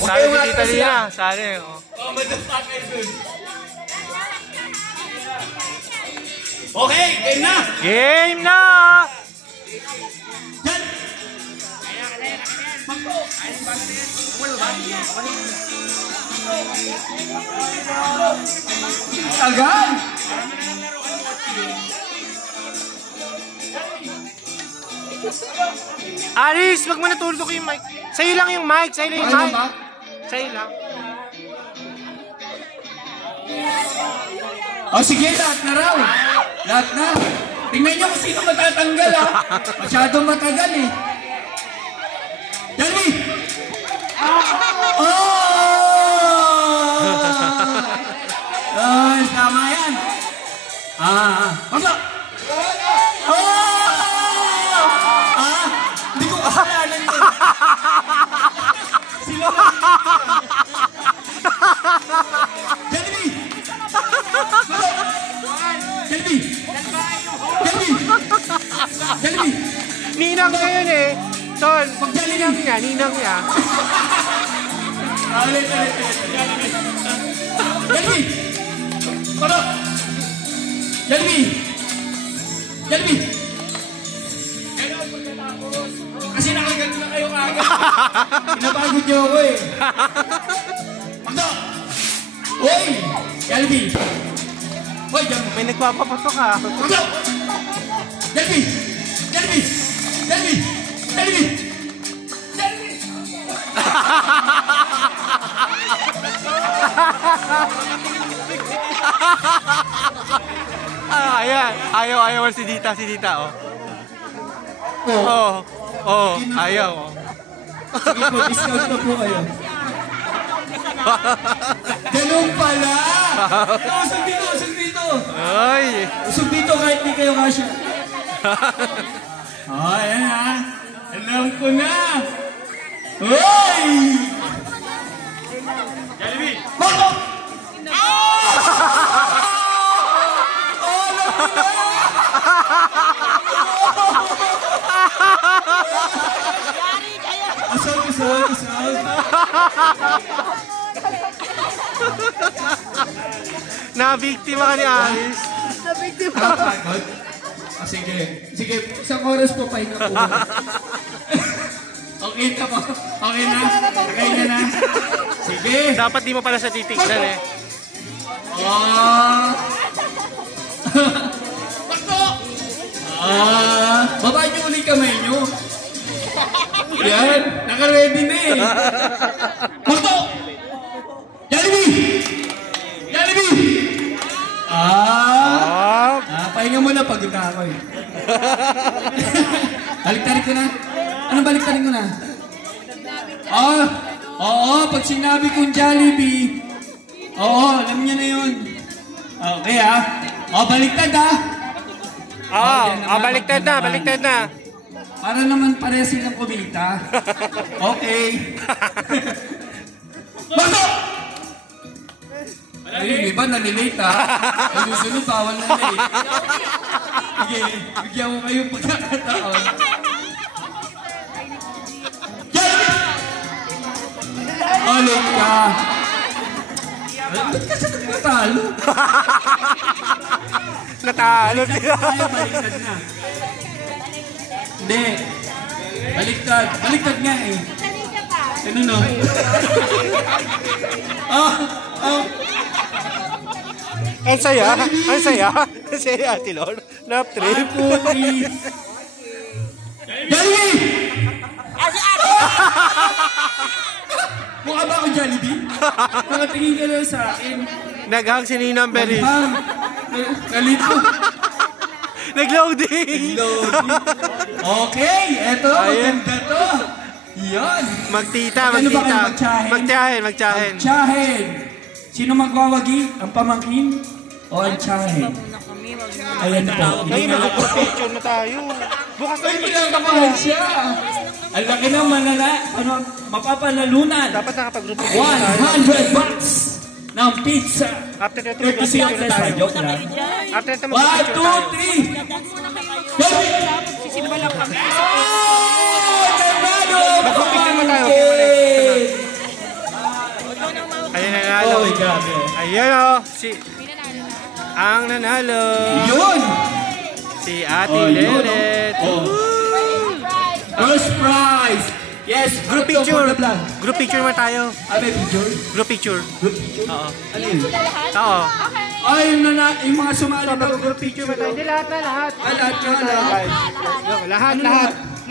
Sabi si Tita Lina, sali. Okay, game na! Game na! Yan! Agad! Aris, wag mo natulog yung mic. Sa'yo lang yung mic, sa'yo lang yung mic. Sa'yo lang. O sige, lahat na raw. Lahat na. Tingnan nyo kung sino matatanggal ha. Masyadong matagal eh. Dali! Oh! Ay, tama yan. Pasok! Hindi ko kasalanan yun. Sino? Jelby! Jelby! Jelby! Jelby! Ninang niya yun eh. Tol, ninang niya, ninang niya. Ulit. Jelby! Pasok! Jelby! Jelby! Kasi nakaganto na kayo kagad. Pinapagod niyo ako eh. Pasok! Uy! Jelby! Uy, Jelby! May nagpapapatok ka. Pasok! Jelby! Jelby! Jelby! Jelby! Jelby! Ayan, ayaw si Dita, oh. Ayaw. Sige po, discount na po kayo. Ganun pala! Usog dito! Ay! Usog dito kahit di kayo kasya. Ayan ha. Alam ko na. Uy! Jollibee! Mako! Asal. Nabiktima ka ni Alice. Nabiktima ka. Sige. Isang oras po pahinga po. Okay na po. Okay na. Okay na. Sige. Dapat di mo pala sa titignan eh. Baba niyo ulit kamay niyo. Yan. Naka-ready na eh. Bakto! Jollibee! Pahinga mo na, pagod na ako eh. Baliktarin ko na. Anong baliktarin ko na? Oo, pag sinabi kong Jollibee. Oo, alam niya na yun. Okay baliktad baliktad na. Para naman pareha silang kumita. Okay. Bakit? Ayun, iba nalilate Ay, susunod, bawal na late. Sige, bigyan mo kayong pagkakataon. Late ka. Ba't kasi natalo? Natalo nila. Baliktad na. Hindi. Baliktad nga eh. Ano no? Ang saya, Tilor. Lap trip. Jollibee! Mukha ba ako Jollibee? Nakatingin ka lang sa akin. Naghang si Ninang Beris. Kalito. Nag-loading. Okay, eto. Maganda to. Yan. Magtita. Magtiyahin. Sino magwawagi? Ang pamangkin? O ang tiyahin? Ayan po. Ay, mag-picture na tayo. Bukas tayo pinagkamahan siya. Ang laki ng mapapanalunan. Dapat nakapag-group 100 bucks ng pizza. After that, joke lang. 1, 2, 3. Mag-picture mo tayo. grabe. Ayan o. Ang nanalo. Yun! Si Ate Oh, yun, Lelet. oh. First prize! Yes, Group Fruto picture. for the Vlog. Group picture mo tayo. May picture? Group picture. Group picture? Oo. Ano yun? Oo. Ay, yung mga sumali daw. Group picture mo tayo. Hindi lahat na lahat. Lahat. Lahat. Ano lahat?